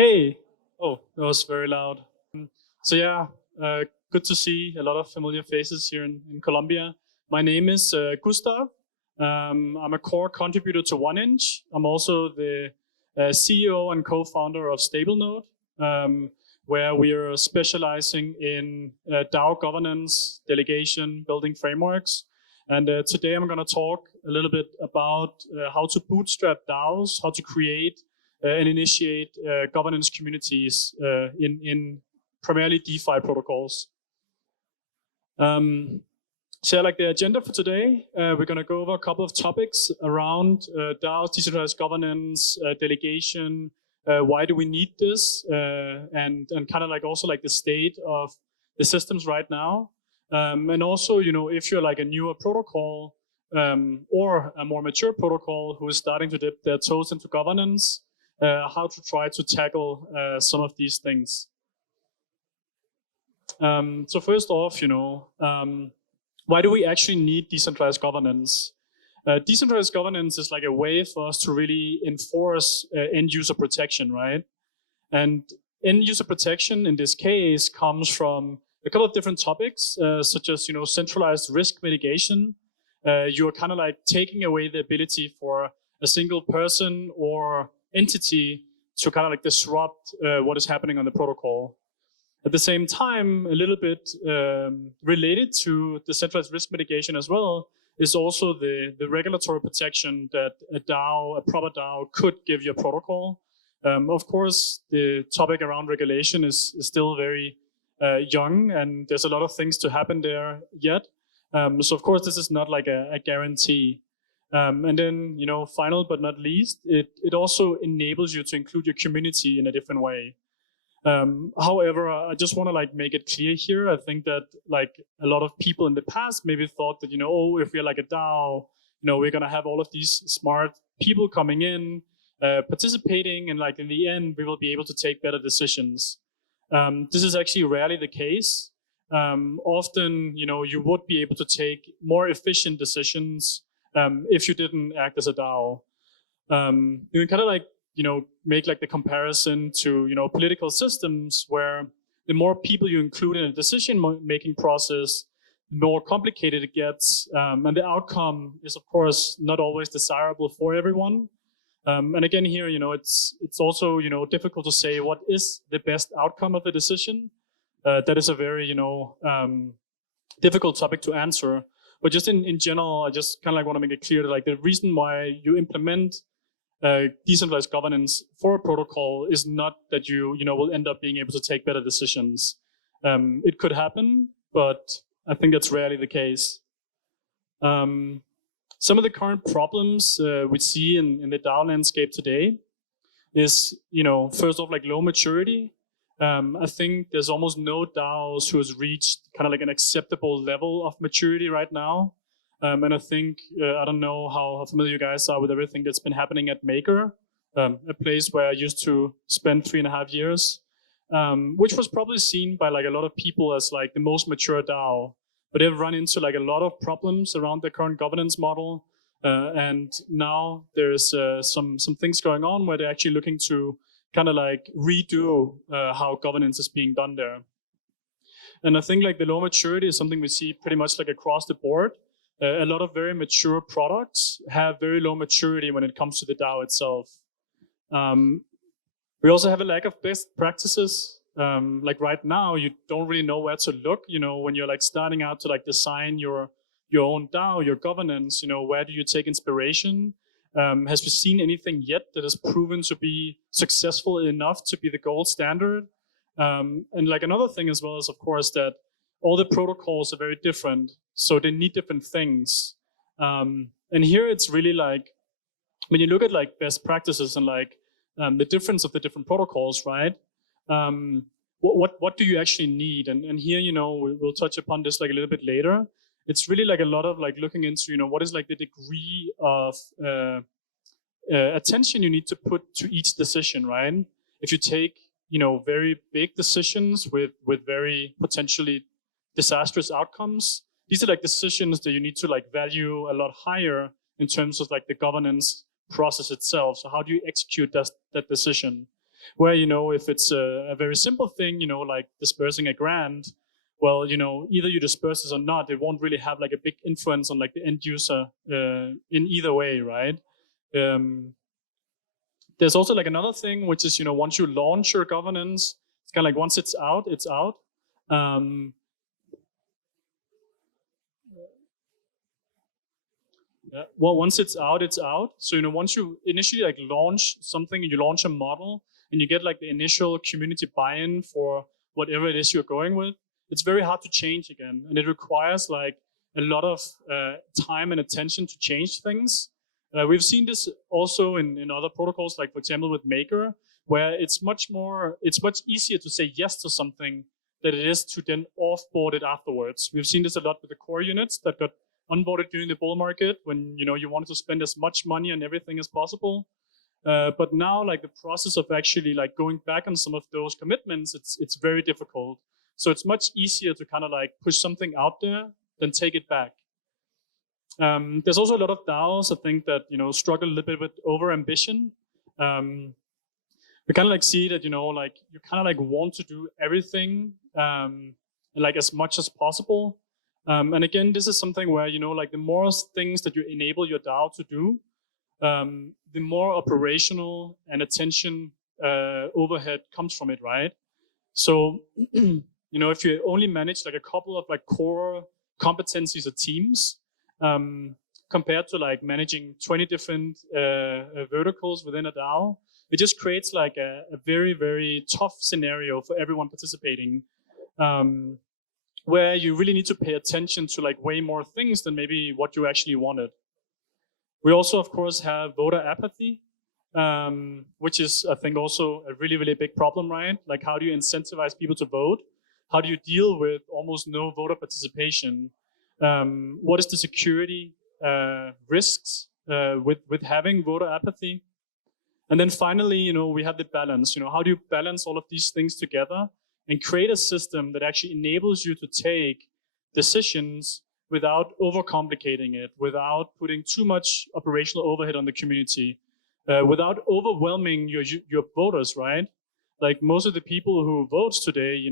Hey! Oh, that was very loud. So yeah, good to see a lot of familiar faces here in Colombia. My name is Gustav. I'm a core contributor to OneInch. I'm also the CEO and co-founder of StableNode, where we are specializing in DAO governance, delegation, building frameworks. And today I'm going to talk a little bit about how to bootstrap DAOs, how to create and initiate governance communities in primarily DeFi protocols. So like the agenda for today, we're going to go over a couple of topics around DAOs, decentralized governance, delegation, why do we need this, and kind of like also like the state of the systems right now. And also, you know, if you're like a newer protocol or a more mature protocol who is starting to dip their toes into governance, how to try to tackle some of these things. So first off, you know, why do we actually need decentralized governance? Decentralized governance is like a way for us to really enforce end user protection, right? And end user protection in this case comes from a couple of different topics, such as, you know, centralized risk mitigation. You're kind of like taking away the ability for a single person or entity to kind of like disrupt what is happening on the protocol. At the same time, a little bit related to the centralized risk mitigation as well is also the regulatory protection that a DAO, a proper DAO, could give your protocol. Of course, the topic around regulation is still very young, and there's a lot of things to happen there yet. So of course, this is not like a guarantee. And then, you know, final but not least, it also enables you to include your community in a different way. However, I just want to like make it clear here. I think that like a lot of people in the past maybe thought that, you know, oh, if we're like a DAO, you know, we're going to have all of these smart people coming in, participating, and like in the end, we will be able to take better decisions. This is actually rarely the case. Often, you know, you would be able to take more efficient decisions if you didn't act as a DAO. You can kind of like, you know, make like the comparison to, you know, political systems where the more people you include in a decision-making process, the more complicated it gets, and the outcome is, of course, not always desirable for everyone. And again, here, you know, it's also, you know, difficult to say what is the best outcome of the decision. That is a very, you know, difficult topic to answer. But just in general, I just kind of like want to make it clear that like the reason why you implement decentralized governance for a protocol is not that you know, will end up being able to take better decisions. It could happen, but I think that's rarely the case. Some of the current problems we see in the DAO landscape today is, you know, first off, like low maturity. I think there's almost no DAOs who has reached kind of like an acceptable level of maturity right now. And I think, I don't know how familiar you guys are with everything that's been happening at Maker, a place where I used to spend 3.5 years, which was probably seen by like a lot of people as like the most mature DAO. But they've run into like a lot of problems around their current governance model. And now there's some things going on where they're actually looking to kind of like redo how governance is being done there. And I think like the low maturity is something we see pretty much like across the board. A lot of very mature products have very low maturity when it comes to the DAO itself. We also have a lack of best practices. Like right now, you don't really know where to look. You know, when you're like starting out to like design your own DAO, your governance, you know, where do you take inspiration? Has we seen anything yet that has proven to be successful enough to be the gold standard? And like another thing as well is, of course, that all the protocols are very different, so they need different things. And here it's really like, when you look at like best practices and like the difference of the different protocols, right? What do you actually need? And here, you know, we'll touch upon this like a little bit later. It's really like a lot of like looking into, you know, what is like the degree of attention you need to put to each decision, right? If you take, you know, very big decisions with very potentially disastrous outcomes, these are like decisions that you need to like value a lot higher in terms of like the governance process itself. So how do you execute that decision? Where, if it's a very simple thing, like dispersing a grant, well, either you disperse this or not, it won't really have like a big influence on like the end user in either way, right? There's also like another thing, which is, once you launch your governance, it's kind of like once it's out, it's out. Yeah. Well, once it's out, it's out. So, once you initially like launch something, you launch a model and you get like the initial community buy-in for whatever it is you're going with, it's very hard to change again. And it requires like a lot of time and attention to change things. We've seen this also in other protocols, like for example with Maker, where it's much easier to say yes to something than it is to then offboard it afterwards. We've seen this a lot with the core units that got onboarded during the bull market when you wanted to spend as much money on everything as possible. But now, like the process of actually like going back on some of those commitments, it's very difficult. So it's much easier to kind of like push something out there than take it back. There's also a lot of DAOs, I think, that struggle a little bit with over ambition. We kind of like see that like you kind of like want to do everything like as much as possible. And again, this is something where like the more things that you enable your DAO to do, the more operational and attention overhead comes from it, right? So if you only manage like a couple of like core competencies or teams, compared to like managing 20 different verticals within a DAO, it just creates like a very, very tough scenario for everyone participating, where you really need to pay attention to like way more things than maybe what you actually wanted. We also, of course, have voter apathy, which is, I think, also a really, really big problem, right? Like, how do you incentivize people to vote? How do you deal with almost no voter participation? What is the security risks with having voter apathy? And then finally, we have the balance. How do you balance all of these things together and create a system that actually enables you to take decisions without overcomplicating it, without putting too much operational overhead on the community, without overwhelming your voters, right? Like most of the people who vote today,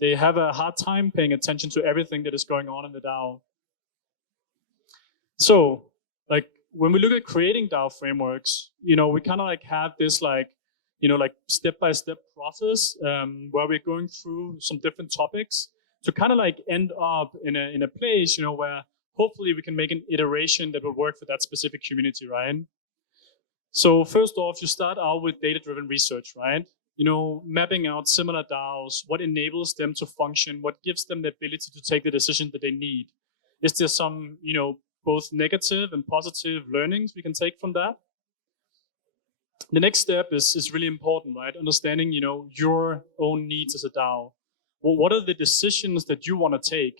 they have a hard time paying attention to everything that is going on in the DAO. So, like when we look at creating DAO frameworks, we kind of like have this like step-by-step process where we're going through some different topics to kind of like end up in a place, where hopefully we can make an iteration that will work for that specific community, right? So first off, you start out with data-driven research, right? Mapping out similar DAOs, what enables them to function, what gives them the ability to take the decision that they need. Is there some, both negative and positive learnings we can take from that? The next step is really important, right? Understanding, your own needs as a DAO. Well, what are the decisions that you want to take?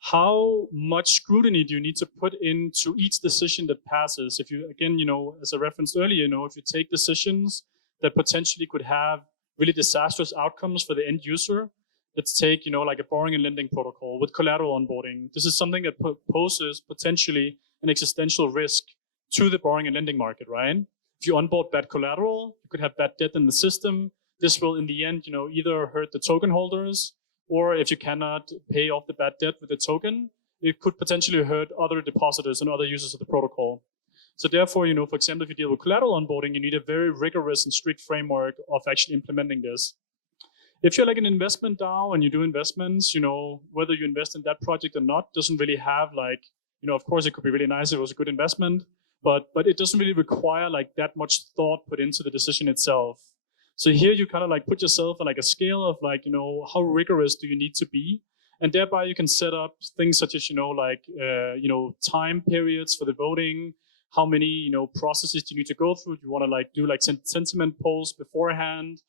How much scrutiny do you need to put into each decision that passes? If you, again, as I referenced earlier, if you take decisions that potentially could have really disastrous outcomes for the end user, let's take, like a borrowing and lending protocol with collateral onboarding. This is something that poses potentially an existential risk to the borrowing and lending market, right? If you onboard bad collateral, you could have bad debt in the system. This will, in the end, either hurt the token holders, or if you cannot pay off the bad debt with the token, it could potentially hurt other depositors and other users of the protocol. So therefore, for example, if you deal with collateral onboarding, you need a very rigorous and strict framework of actually implementing this. If you're like an investment DAO and you do investments, whether you invest in that project or not, doesn't really have like, of course it could be really nice if it was a good investment, but it doesn't really require like that much thought put into the decision itself. So here you kind of like put yourself on like a scale of like, how rigorous do you need to be? And thereby you can set up things such as, time periods for the voting, how many, processes do you need to go through? Do you want to like do like sentiment polls beforehand?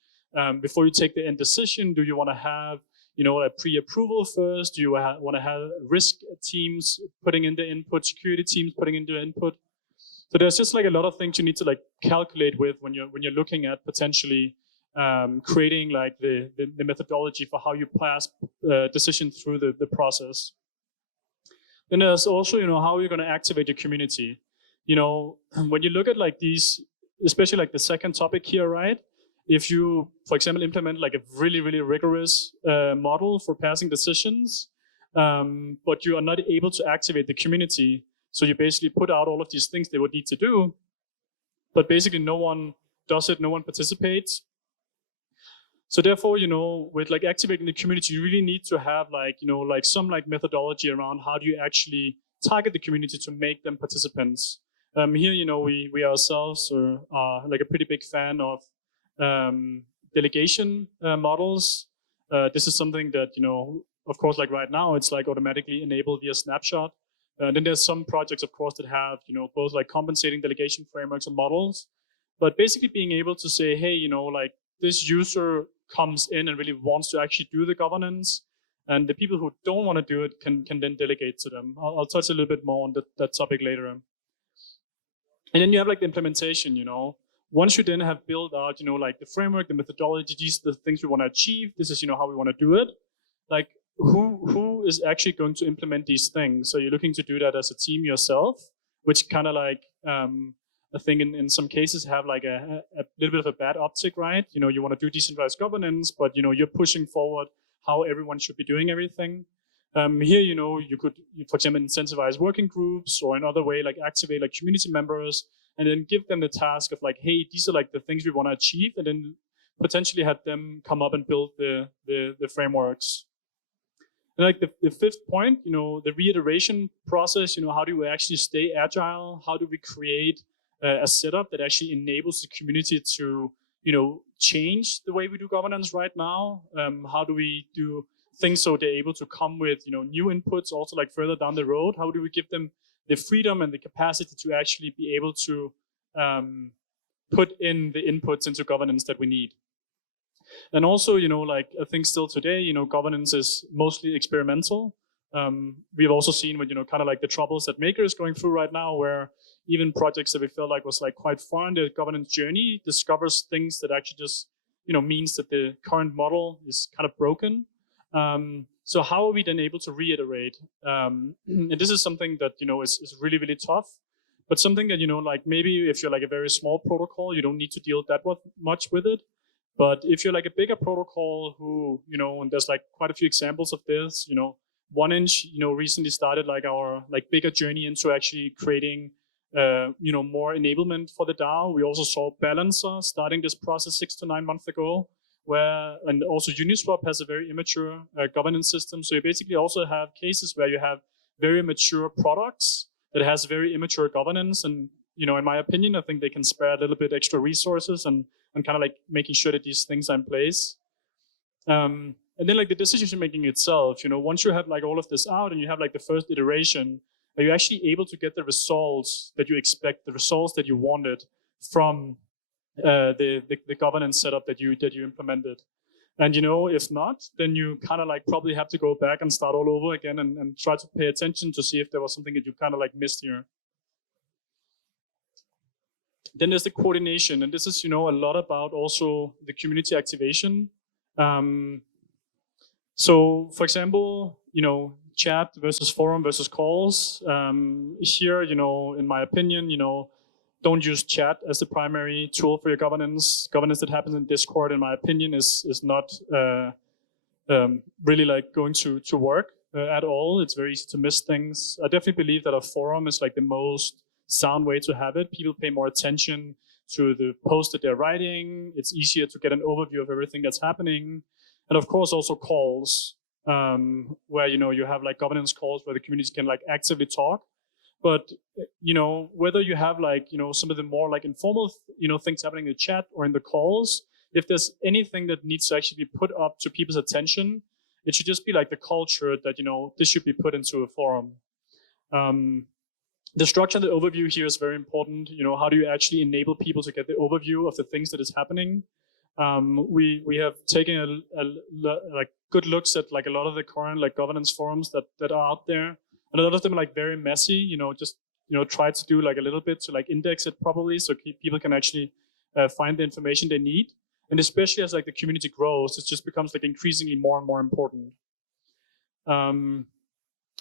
Before you take the end decision, do you want to have, a pre-approval first? Do you want to have risk teams putting in the input, security teams putting in the input? So there's just like a lot of things you need to like calculate with when you're looking at potentially creating like the methodology for how you pass decision through the process. Then there's also, how you're going to activate your community. When you look at like these, especially like the second topic here, right? if you, for example, implement like a really, really rigorous model for passing decisions, but you are not able to activate the community, so you basically put out all of these things they would need to do, but basically no one does it, no one participates. So therefore, with like activating the community, you really need to have like, like some like methodology around how do you actually target the community to make them participants. Here, we ourselves are like a pretty big fan of delegation models. This is something that, of course, like right now, it's like automatically enabled via snapshot. Then there's some projects, of course, that have, both like compensating delegation frameworks and models, but basically being able to say, hey, like this user comes in and really wants to actually do the governance, and the people who don't want to do it can then delegate to them. I'll touch a little bit more on that topic later. And then you have like the implementation, Once you then have built out, like the framework, the methodology, these are the things we want to achieve, this is, how we want to do it. Like who is actually going to implement these things? So you're looking to do that as a team yourself, which kind of like, I think in some cases have like a little bit of a bad optic, right? You want to do decentralized governance, but you're pushing forward how everyone should be doing everything. Here, you could, for example, incentivize working groups, or another way, like activate like community members, and then give them the task of like, hey, these are like the things we want to achieve, and then potentially have them come up and build the frameworks. And like the fifth point, the reiteration process, how do we actually stay agile? How do we create a setup that actually enables the community to, change the way we do governance right now? How do we do things so they're able to come with, new inputs also like further down the road? How do we give them the freedom and the capacity to actually be able to put in the inputs into governance that we need? And also, like I think still today, governance is mostly experimental. We've also seen with, kind of like the troubles that Maker is going through right now, where even projects that we felt like was like quite far in the governance journey discovers things that actually just, means that the current model is kind of broken. So how are we then able to reiterate? And this is something that, is really, really tough, but something that, like maybe if you're like a very small protocol, you don't need to deal that much with it. But if you're like a bigger protocol who, and there's like quite a few examples of this, 1inch, recently started like our like bigger journey into actually creating, more enablement for the DAO. We also saw Balancer starting this process 6 to 9 months ago, and also Uniswap has a very immature governance system. So you basically also have cases where you have very mature products that has very immature governance. And, in my opinion, I think they can spare a little bit extra resources and kind of like making sure that these things are in place. And then like the decision making itself, once you have like all of this out and you have like the first iteration, are you actually able to get the results that you expect, the results that you wanted from the governance setup that you implemented? And if not, then you kind of like probably have to go back and start all over again and try to pay attention to see if there was something that you kind of like missed here. Then there's the coordination, and this is, a lot about also the community activation. So, for example, chat versus forum versus calls. Here, in my opinion, don't use chat as the primary tool for your governance. Governance that happens in Discord, in my opinion, is not really like going to work at all. It's very easy to miss things. I definitely believe that a forum is like the most sound way to have it. People pay more attention to the post that they're writing. It's easier to get an overview of everything that's happening. And of course also calls, where, you have like governance calls where the community can like actively talk. But, whether you have like, some of the more like informal, things happening in the chat or in the calls, if there's anything that needs to actually be put up to people's attention, it should just be like the culture that, this should be put into a forum. The structure and the overview here is very important. How do you actually enable people to get the overview of the things that is happening? We have taken like good looks at like a lot of the current like governance forums that are out there, and a lot of them are like very messy. Just try to do like a little bit to like index it properly so people can actually find the information they need. And especially as like the community grows, it just becomes like increasingly more and more important.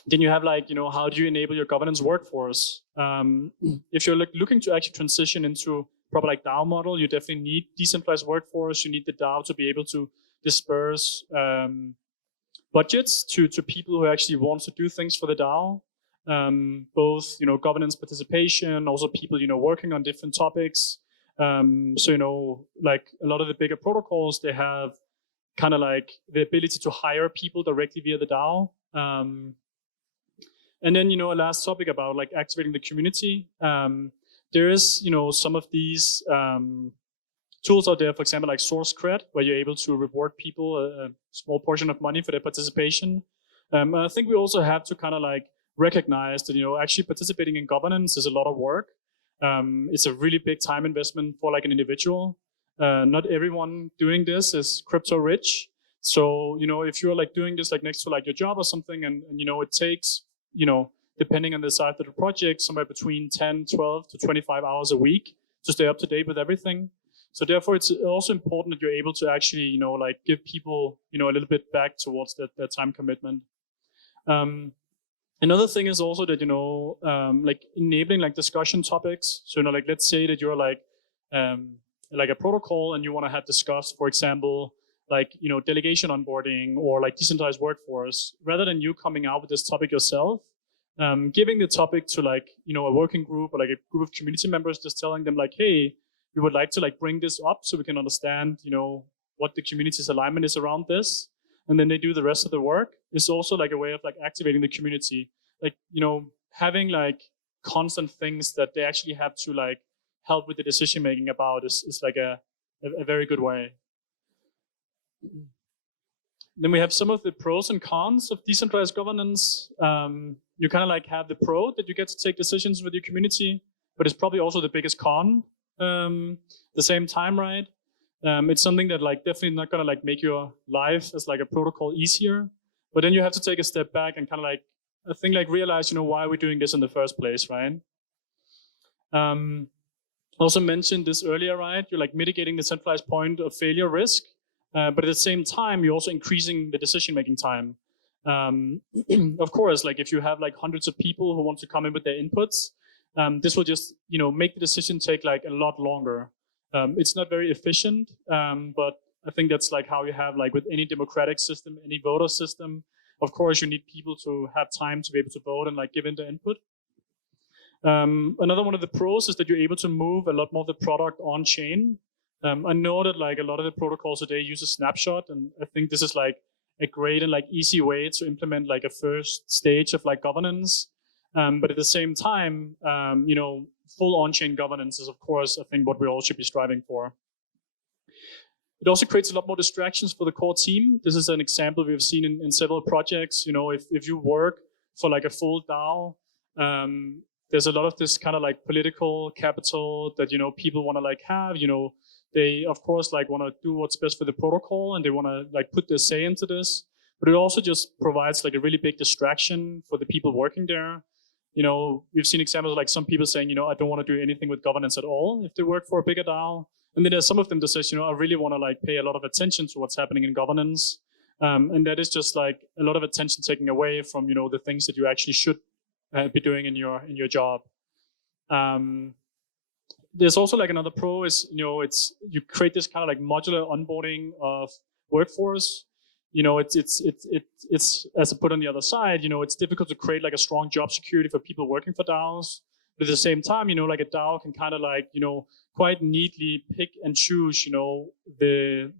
Then you have like, how do you enable your governance workforce? If you're like looking to actually transition into proper like DAO model, you definitely need decentralized workforce. You need the DAO to be able to disperse budgets to people who actually want to do things for the DAO. Both, governance participation, also people, working on different topics. So, like a lot of the bigger protocols, they have kind of like the ability to hire people directly via the DAO. And then, a last topic about like activating the community. There is, some of these tools out there, for example, like source cred, where you're able to reward people a small portion of money for their participation. I think we also have to kind of like recognize that, actually participating in governance is a lot of work. It's a really big time investment for like an individual. Not everyone doing this is crypto rich. So, if you're like doing this like next to like your job or something, and it takes, depending on the size of the project, somewhere between 10, 12 to 25 hours a week to stay up to date with everything. So therefore, it's also important that you're able to actually, like give people, a little bit back towards that time commitment. Another thing is also that, like enabling like discussion topics. So, like let's say that you're like a protocol and you want to have discussed, for example, like, delegation onboarding or like decentralized workforce, rather than you coming out with this topic yourself, giving the topic to like, a working group or like a group of community members, just telling them like, hey, we would like to like bring this up so we can understand, what the community's alignment is around this. And then they do the rest of the work. It's also like a way of like activating the community. Like, having like constant things that they actually have to like help with the decision making about is like a very good way. Then we have some of the pros and cons of decentralized governance. You kind of like have the pro that you get to take decisions with your community, but it's probably also the biggest con. The same time, right? It's something that like definitely not gonna like make your life as like a protocol easier, but then you have to take a step back and kind of like, I think like realize, why we're doing this in the first place, right? Also mentioned this earlier, right? You're like mitigating the centralized point of failure risk, but at the same time, you're also increasing the decision-making time. Of course, like if you have like hundreds of people who want to come in with their inputs, this will just, make the decision take like a lot longer. It's not very efficient, but I think that's like how you have like with any democratic system, any voter system. Of course, you need people to have time to be able to vote and like give in their input. Another one of the pros is that you're able to move a lot more of the product on chain. I know that like a lot of the protocols today use a snapshot, and I think this is like a great and like easy way to implement like a first stage of like governance. But at the same time, full on-chain governance is, of course, I think what we all should be striving for. It also creates a lot more distractions for the core team. This is an example we've seen in several projects. If you work for like a full DAO, there's a lot of this kind of like political capital that, people want to like have, they of course like want to do what's best for the protocol and they want to like put their say into this, but it also just provides like a really big distraction for the people working there. We've seen examples like some people saying, I don't want to do anything with governance at all if they work for a bigger DAO. And then there's some of them that says, I really want to like pay a lot of attention to what's happening in governance. And that is just like a lot of attention taken away from, the things that you actually should be doing in your job. There's also like another pro is, you create this kind of like modular onboarding of workforce. It's as I put on the other side, it's difficult to create like a strong job security for people working for DAOs. But at the same time, like a DAO can kind of like, quite neatly pick and choose, the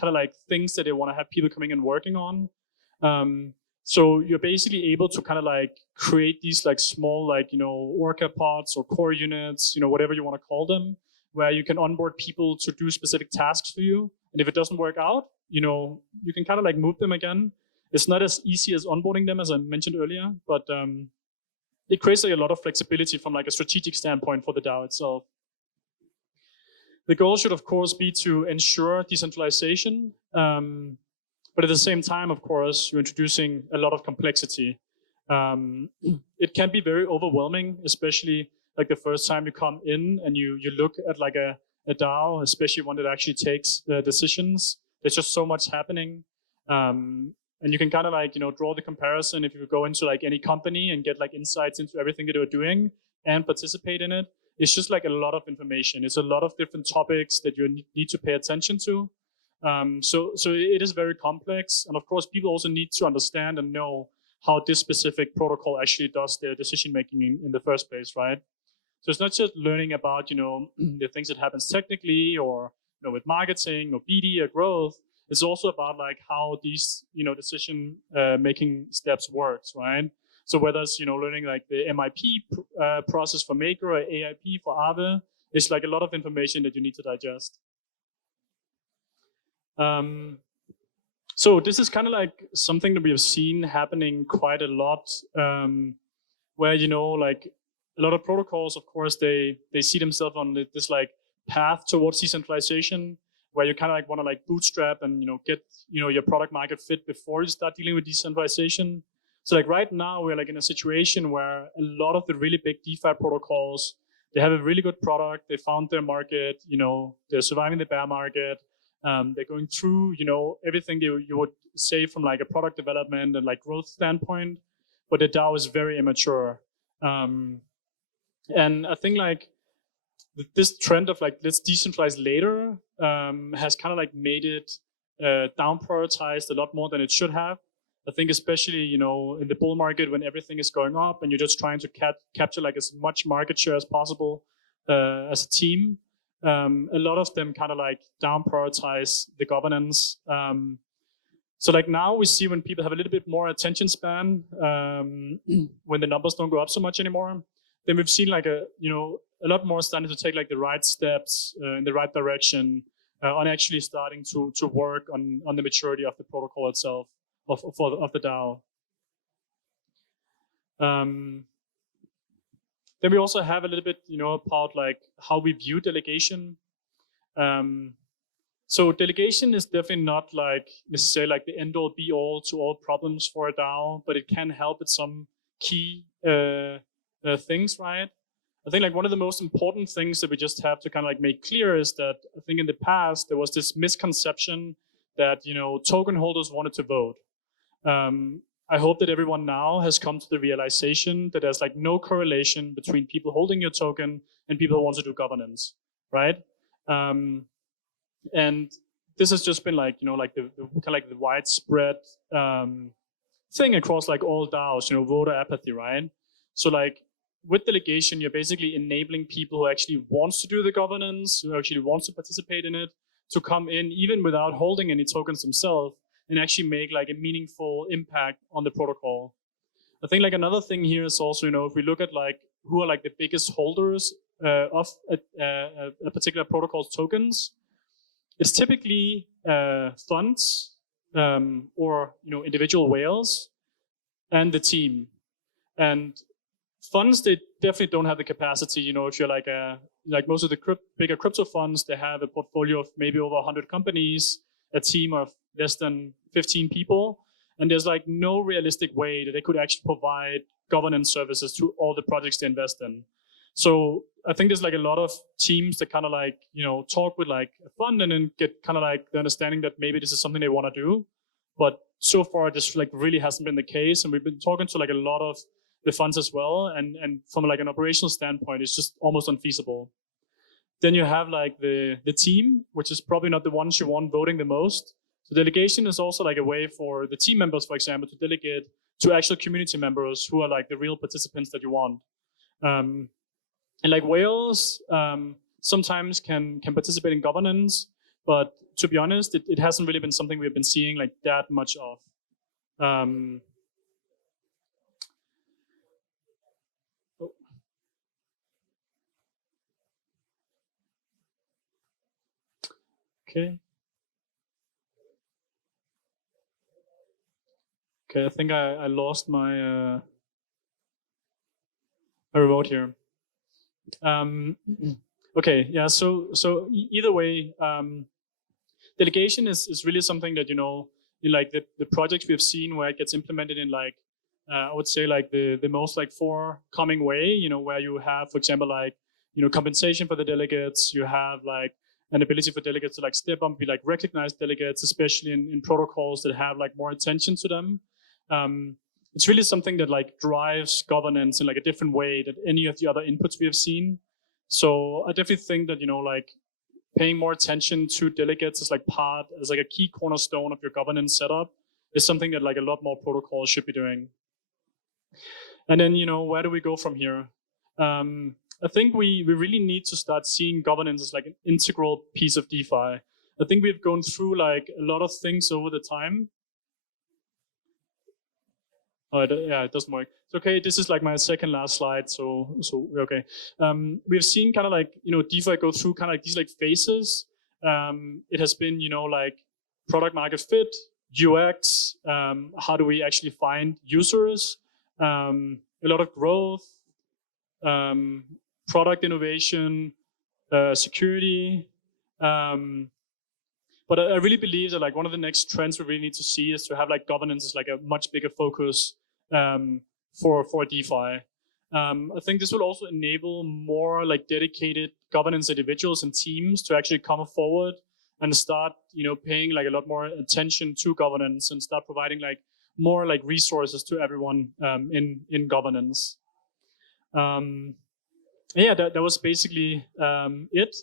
kind of like things that they want to have people coming and working on. So you're basically able to kind of like create these like small like, worker pods or core units, whatever you want to call them, where you can onboard people to do specific tasks for you. And if it doesn't work out, you can kind of like move them again. It's not as easy as onboarding them, as I mentioned earlier, but it creates like a lot of flexibility from like a strategic standpoint for the DAO itself. The goal should, of course, be to ensure decentralization. But at the same time, of course, you're introducing a lot of complexity. It can be very overwhelming, especially like the first time you come in and you look at like a DAO, especially one that actually takes decisions. There's just so much happening. And you can kind of like, draw the comparison if you go into like any company and get like insights into everything that they're doing and participate in it. it's just like a lot of information. It's a lot of different topics that you need to pay attention to. So it is very complex. And of course, people also need to understand and know how this specific protocol actually does their decision making in the first place, right? So it's not just learning about, the things that happens technically or, with marketing or BD or growth. It's also about like how these, decision making steps works, right? So whether it's, learning like the MIP process for Maker or AIP for Aave, it's like a lot of information that you need to digest. So this is kind of like something that we have seen happening quite a lot, where, like a lot of protocols, of course, they see themselves on this like path towards decentralization, where you kind of like want to like bootstrap and, get, your product market fit before you start dealing with decentralization. So like right now we're like in a situation where a lot of the really big DeFi protocols, they have a really good product. They found their market, they're surviving the bear market. They're going through, everything you would say from like a product development and like growth standpoint, but the DAO is very immature. And I think like this trend of like, let's decentralize later, has kind of like made it down prioritized a lot more than it should have. I think especially, in the bull market when everything is going up and you're just trying to capture like as much market share as possible as a team. A lot of them kind of like down prioritize the governance. So like now we see when people have a little bit more attention span, when the numbers don't go up so much anymore, then we've seen like a lot more starting to take like the right steps in the right direction on actually starting to work on the maturity of the protocol itself of the DAO. Then we also have a little bit, about like how we view delegation. So delegation is definitely not like necessarily like the end all be all to all problems for a DAO, but it can help with some key things, right? I think like one of the most important things that we just have to kind of like make clear is that I think in the past there was this misconception that, token holders wanted to vote. I hope that everyone now has come to the realization that there's like no correlation between people holding your token and people who want to do governance, right? And this has just been like, like the kind of like the widespread thing across like all DAOs, voter apathy, right? So like with delegation, you're basically enabling people who actually wants to do the governance, who actually wants to participate in it, to come in even without holding any tokens themselves, and actually make like a meaningful impact on the protocol. I think like another thing here is also, if we look at like who are like the biggest holders of a particular protocol's tokens, it's typically funds or individual whales and the team. And funds, they definitely don't have the capacity. If you're like most of the bigger crypto funds, they have a portfolio of maybe over 100 companies, a team of less than 15 people, and there's like no realistic way that they could actually provide governance services to all the projects they invest in. So I think there's like a lot of teams that kind of like, talk with like a fund and then get kind of like the understanding that maybe this is something they want to do. But so far, this like really hasn't been the case. And we've been talking to like a lot of the funds as well. And from like an operational standpoint, it's just almost unfeasible. Then you have like the team, which is probably not the ones you want voting the most. So delegation is also like a way for the team members, for example, to delegate to actual community members who are like the real participants that you want. And like whales sometimes can participate in governance, but to be honest, it hasn't really been something we've been seeing like that much of. Okay. Okay, I think I lost my remote here. Okay, yeah. So either way, delegation is really something that in like the projects we've seen where it gets implemented in like I would say like the most like forthcoming way. Where you have, for example, like compensation for the delegates. You have like an ability for delegates to like step up, be like recognized delegates, especially in protocols that have like more attention to them. It's really something that like drives governance in like a different way than any of the other inputs we have seen. So I definitely think that, like paying more attention to delegates is like a key cornerstone of your governance setup is something that like a lot more protocols should be doing. And then, where do we go from here? I think we really need to start seeing governance as like an integral piece of DeFi. I think we've gone through like a lot of things over the time. Oh, yeah, it doesn't work. It's okay. This is like my second last slide, so we're okay. We've seen kind of like DeFi go through kind of like these like phases. It has been like product market fit, UX. How do we actually find users? A lot of growth, product innovation, security. But I really believe that like one of the next trends we really need to see is to have like governance as like a much bigger focus for DeFi. I think this will also enable more like dedicated governance individuals and teams to actually come forward and start, paying like a lot more attention to governance and start providing like more like resources to everyone in governance. Yeah, that was basically it.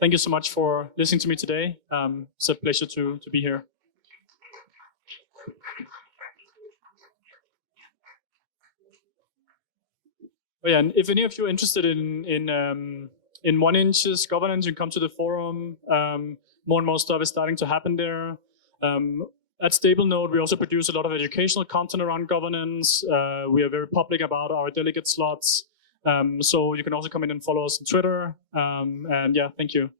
Thank you so much for listening to me today. It's a pleasure to be here. Oh, yeah, and if any of you are interested in 1inch's governance, you can come to the forum. More and more stuff is starting to happen there. At StableNode, we also produce a lot of educational content around governance. We are very public about our delegate slots. So you can also come in and follow us on Twitter. And yeah, thank you.